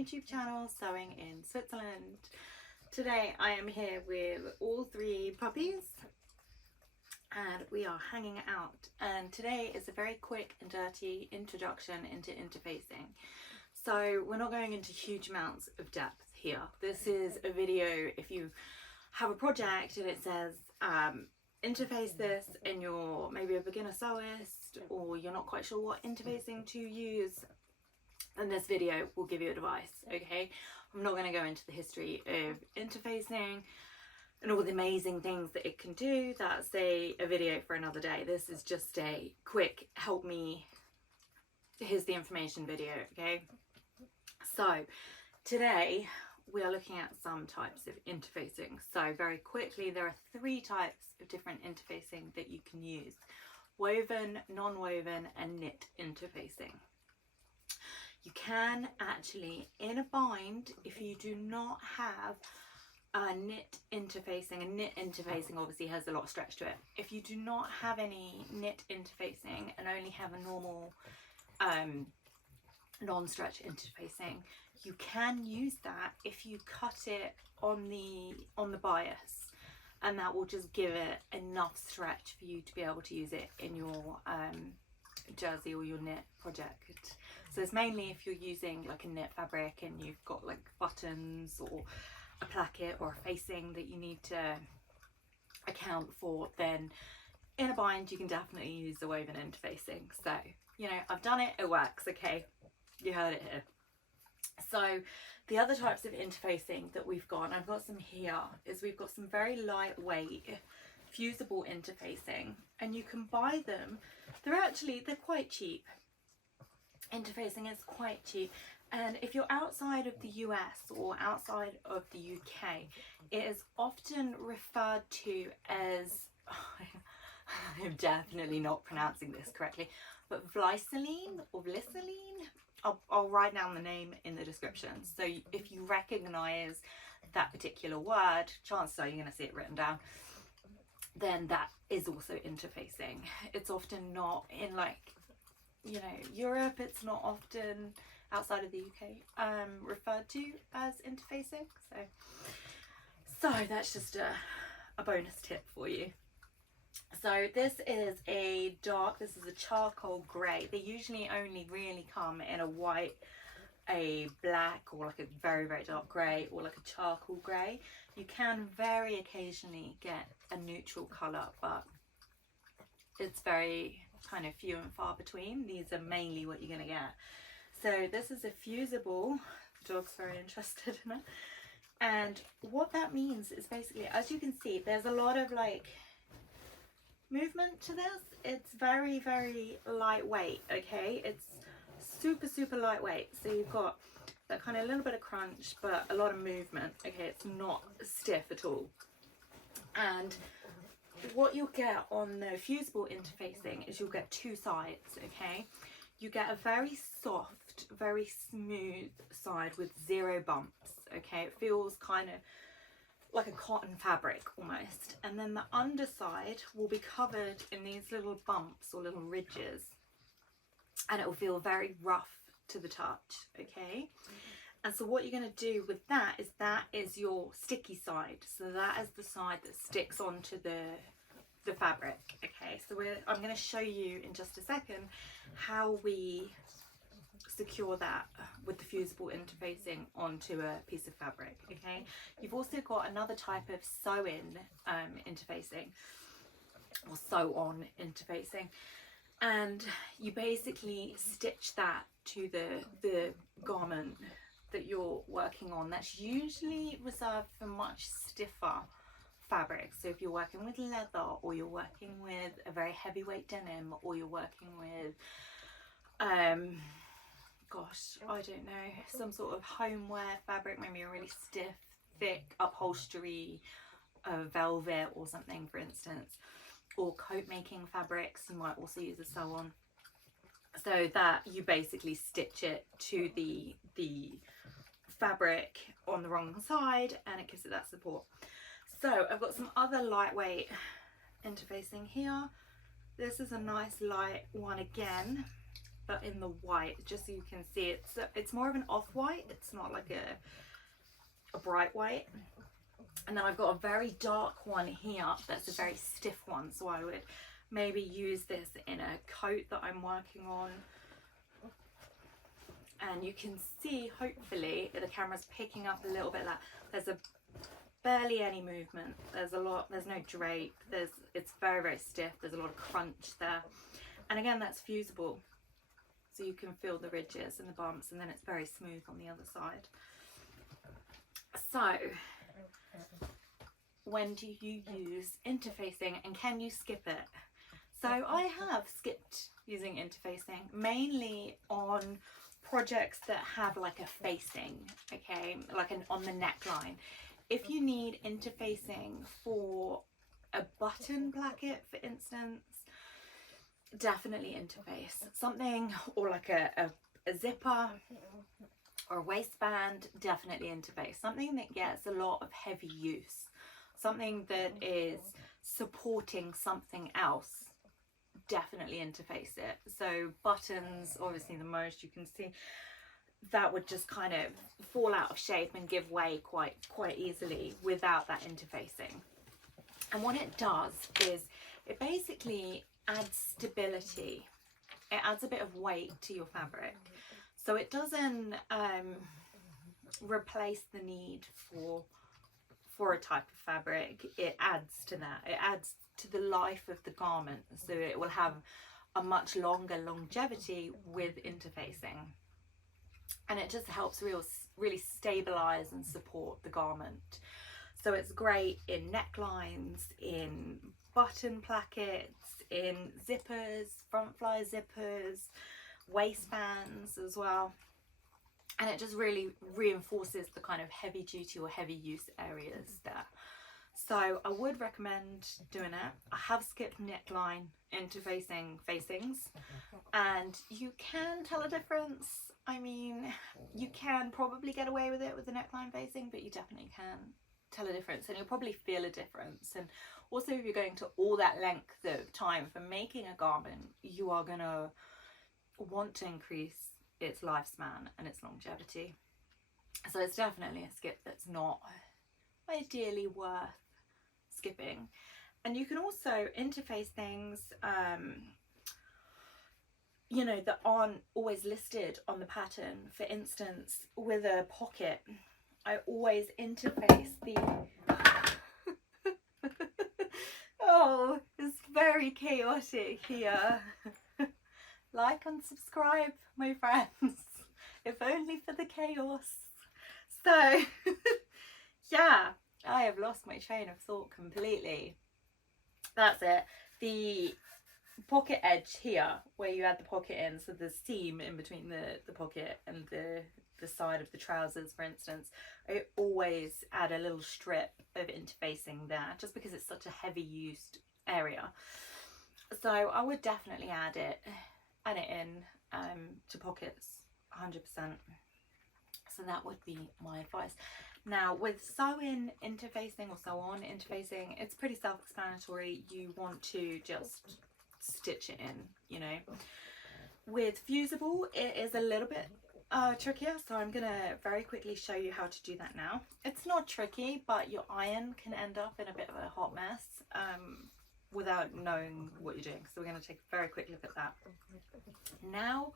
YouTube channel, Sewing in Switzerland. Today I am here with all three puppies and we are hanging out, and today is a very quick and dirty introduction into interfacing. So we're not going into huge amounts of depth here. This is a video if you have a project and it says interface this and you're maybe a beginner sewist or you're not quite sure what interfacing to use, and this video will give you advice. Okay, I'm not going to go into the history of interfacing and all the amazing things that it can do. That's a video for another day. This is just a quick help me, here's the information video. Okay, so today we are looking at some types of interfacing. So very quickly, there are three types of different interfacing that you can use: woven, non-woven and knit interfacing. You can actually, in a bind, if you do not have a knit interfacing, and knit interfacing obviously has a lot of stretch to it. If you do not have any knit interfacing and only have a normal non-stretch interfacing, you can use that if you cut it on the bias, and that will just give it enough stretch for you to be able to use it in your jersey or your knit project. So it's mainly if you're using like a knit fabric and you've got like buttons or a placket or a facing that you need to account for, then in a bind you can definitely use the woven interfacing. So, you know, I've done it, it works. Okay, you heard it here. So the other types of interfacing that we've got, and I've got some here, is we've got some very lightweight fusible interfacing, and you can buy them. They're quite cheap. Interfacing is quite cheap, and if you're outside of the US or outside of the UK, it is often referred to as I'm definitely not pronouncing this correctly, but Vliceline or Vliceline. I'll write down the name in the description, so if you recognize that particular word, chances are you're going to see it written down, then that is also interfacing. It's often not in, like, you know, Europe, it's not often outside of the UK referred to as interfacing. So that's just a bonus tip for you. So this is a charcoal grey. They usually only really come in a white, a black, or like a very, very dark grey, or like a charcoal grey. You can very occasionally get a neutral colour, but it's very kind of few and far between. These are mainly what you're going to get. So this is a fusible. The dog's very interested in it. And what that means is basically, as you can see, there's a lot of like movement to this. It's very, very lightweight. Okay, it's super, super lightweight. So you've got that kind of little bit of crunch, but a lot of movement. Okay, it's not stiff at all. And what you'll get on the fusible interfacing is you'll get two sides. Okay, you get a very soft, very smooth side with zero bumps. Okay, it feels kind of like a cotton fabric almost, and then the underside will be covered in these little bumps or little ridges, and it will feel very rough to the touch. Okay, and so what you're going to do with that is your sticky side. So that is the side that sticks onto the fabric. Okay, so I'm going to show you in just a second how we secure that with the fusible interfacing onto a piece of fabric. Okay, you've also got another type of sew-in interfacing, or sew-on interfacing, and you basically stitch that to the garment that you're working on. That's usually reserved for much stiffer fabrics. So if you're working with leather, or you're working with a very heavyweight denim, or you're working with gosh, I don't know, some sort of homeware fabric, maybe a really stiff, thick upholstery, velvet or something, for instance, or coat making fabrics, you might also use a sew-on. So that you basically stitch it to the fabric on the wrong side, and it gives it that support. So I've got some other lightweight interfacing here. This is a nice light one again, but in the white, just so you can see. It's more of an off-white. It's not like a bright white. And then I've got a very dark one here that's a very stiff one, so I would maybe use this in a coat that I'm working on. And you can see, hopefully, the camera's picking up a little bit of that. There's barely any movement. There's no drape. It's very, very stiff. There's a lot of crunch there. And again, that's fusible. So you can feel the ridges and the bumps, and then it's very smooth on the other side. So, when do you use interfacing, and can you skip it? So I have skipped using interfacing, mainly on projects that have like a facing, okay, like on the neckline. If you need interfacing for a button placket, for instance, definitely interface something, or like a zipper or a waistband, definitely interface something that gets a lot of heavy use, something that is supporting something else. Definitely interface it. So buttons, obviously the most, you can see that would just kind of fall out of shape and give way quite easily without that interfacing. And what it does is it basically adds stability. It adds a bit of weight to your fabric. So it doesn't replace the need for a type of fabric. It adds to that. It adds to the life of the garment, so it will have a much longer longevity with interfacing, and it just helps really stabilize and support the garment. So it's great in necklines, in button plackets, in zippers, front fly zippers, waistbands as well, and it just really reinforces the kind of heavy duty or heavy use areas there. So I would recommend doing it. I have skipped neckline interfacing facings, and you can tell a difference. I mean, you can probably get away with it with the neckline facing, but you definitely can tell a difference, and you'll probably feel a difference. And also, if you're going to all that length of time for making a garment, you are gonna want to increase its lifespan and its longevity. So it's definitely a skip that's not ideally worth skipping. And you can also interface things you know, that aren't always listed on the pattern. For instance, with a pocket, I always interface the oh, it's very chaotic here. Like and subscribe, my friends, if only for the chaos. So yeah, I have lost my train of thought completely. That's it. The pocket edge here, where you add the pocket in, so the seam in between the pocket and the side of the trousers, for instance, I always add a little strip of interfacing there, just because it's such a heavy used area. So I would definitely add it in to pockets 100%. So that would be my advice. Now with sew-in interfacing or sew-on interfacing, it's pretty self-explanatory. You want to just stitch it in, you know. With fusible, it is a little bit trickier, so I'm gonna very quickly show you how to do that now. It's not tricky, but your iron can end up in a bit of a hot mess without knowing what you're doing. So we're going to take a very quick look at that now,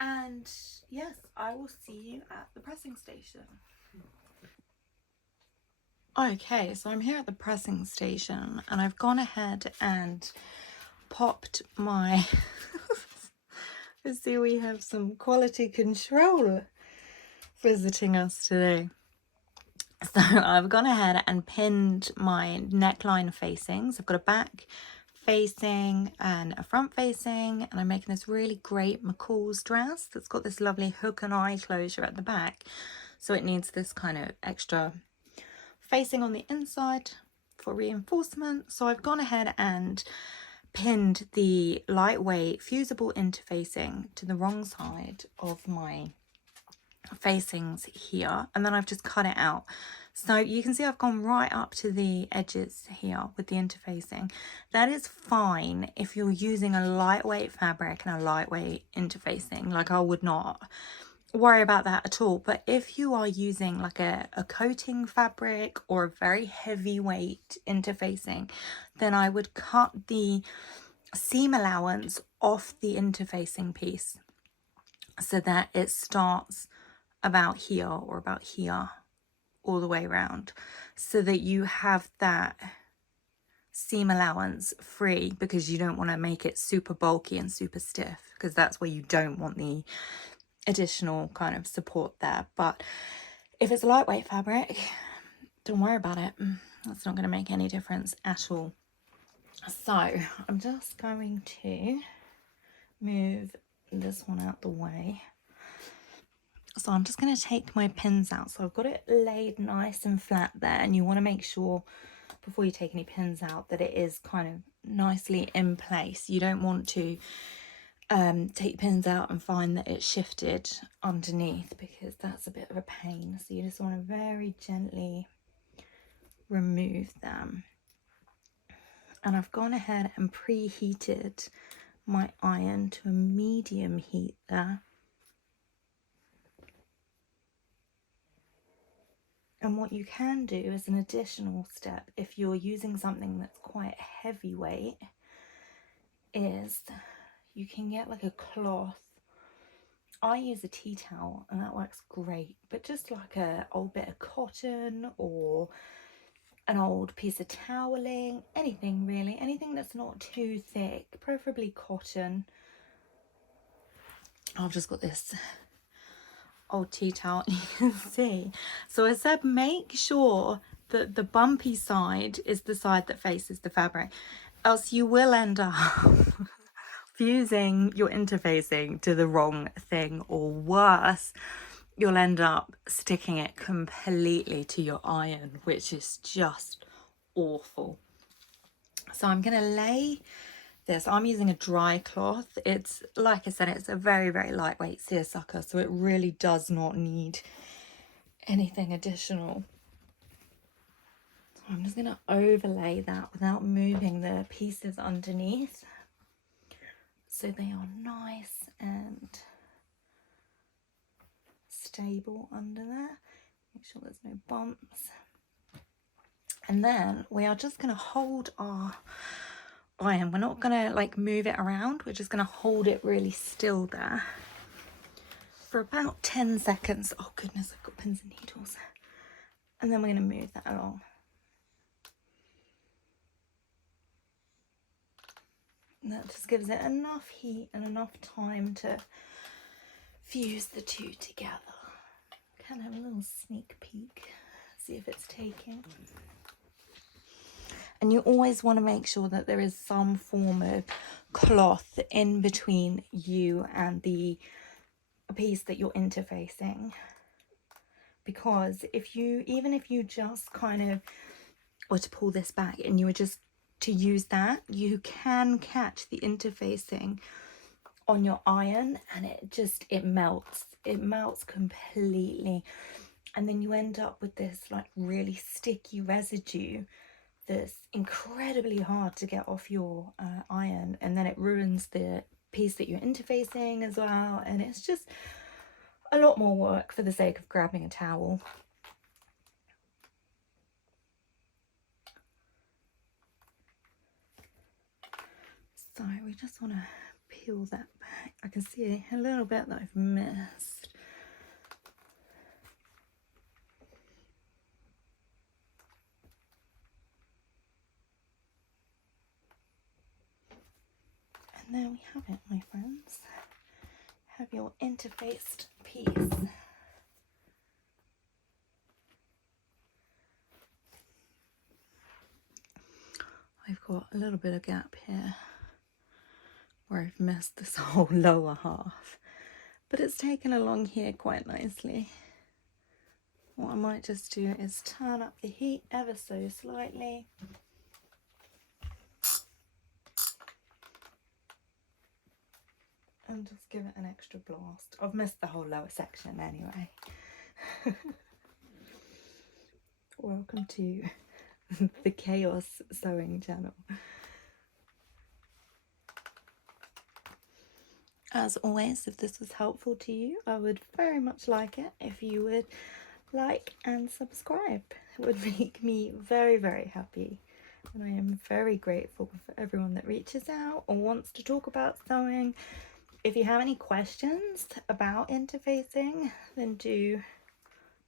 and yes, I will see you at the pressing station. Okay, so I'm here at the pressing station, and I've gone ahead and popped my see, we have some quality control visiting us today. So I've gone ahead and pinned my neckline facings. I've got a back facing and a front facing, and I'm making this really great McCall's dress that's got this lovely hook and eye closure at the back, so it needs this kind of extra facing on the inside for reinforcement. So I've gone ahead and pinned the lightweight fusible interfacing to the wrong side of my facings here, and then I've just cut it out. So you can see I've gone right up to the edges here with the interfacing. That is fine if you're using a lightweight fabric and a lightweight interfacing. Like, I would not worry about that at all. But if you are using like a coating fabric or a very heavyweight interfacing, then I would cut the seam allowance off the interfacing piece so that it starts about here or about here all the way around, so that you have that seam allowance free, because you don't want to make it super bulky and super stiff, because that's where you don't want the additional kind of support there. But if it's a lightweight fabric, don't worry about it. That's not going to make any difference at all. So I'm just going to move this one out the way. So I'm just going to take my pins out. So I've got it laid nice and flat there, and you want to make sure before you take any pins out that it is kind of nicely in place. You don't want to take pins out and find that it's shifted underneath, because that's a bit of a pain. So you just want to very gently remove them. And I've gone ahead and preheated my iron to a medium heat there. And what you can do as an additional step, if you're using something that's quite heavyweight, is you can get like a cloth. I use a tea towel and that works great, but just like a old bit of cotton or an old piece of toweling, anything really, anything that's not too thick, preferably cotton. I've just got this old tea towel, you can see. So I said make sure that the bumpy side is the side that faces the fabric, else you will end up fusing your interfacing to the wrong thing, or worse, you'll end up sticking it completely to your iron, which is just awful. So I'm going to lay this. I'm using a dry cloth. It's, like I said, it's a very, very lightweight seersucker, so it really does not need anything additional. So I'm just going to overlay that without moving the pieces underneath, so they are nice and stable under there. Make sure there's no bumps. And then we are just going to hold our iron. We're not going to like move it around. We're just going to hold it really still there for about 10 seconds. Oh goodness, I've got pins and needles. And then we're going to move that along. And that just gives it enough heat and enough time to fuse the two together. Can have a little sneak peek, see if it's taking. And you always want to make sure that there is some form of cloth in between you and the piece that you're interfacing, because even if you just kind of were to pull this back and you were just to use that, you can catch the interfacing on your iron, and it melts completely, and then you end up with this like really sticky residue that's incredibly hard to get off your iron, and then it ruins the piece that you're interfacing as well, and it's just a lot more work for the sake of grabbing a towel. So we just want to peel that back. I can see a little bit that I've missed. And there we have it, my friends. Have your interfaced piece. I've got a little bit of gap here where I've missed this whole lower half, but it's taken along here quite nicely. What I might just do is turn up the heat ever so slightly. And just give it an extra blast. I've missed the whole lower section anyway. Welcome to the Chaos Sewing channel. As always, if this was helpful to you, I would very much like it if you would like and subscribe. It would make me very, very happy. And I am very grateful for everyone that reaches out or wants to talk about sewing. If you have any questions about interfacing, then do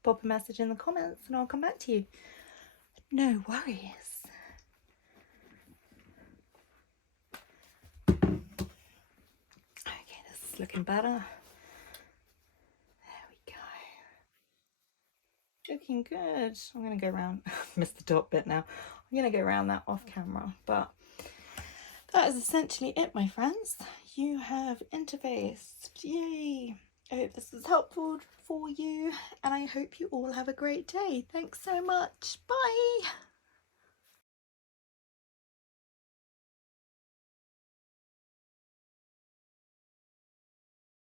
pop a message in the comments and I'll come back to you. No worries. Okay, this is looking better. There we go. Looking good. I'm going to go around, missed the top bit now. I'm going to go around that off camera, but that is essentially it, my friends. You have interfaced. Yay! I hope this was helpful for you and I hope you all have a great day. Thanks so much. Bye!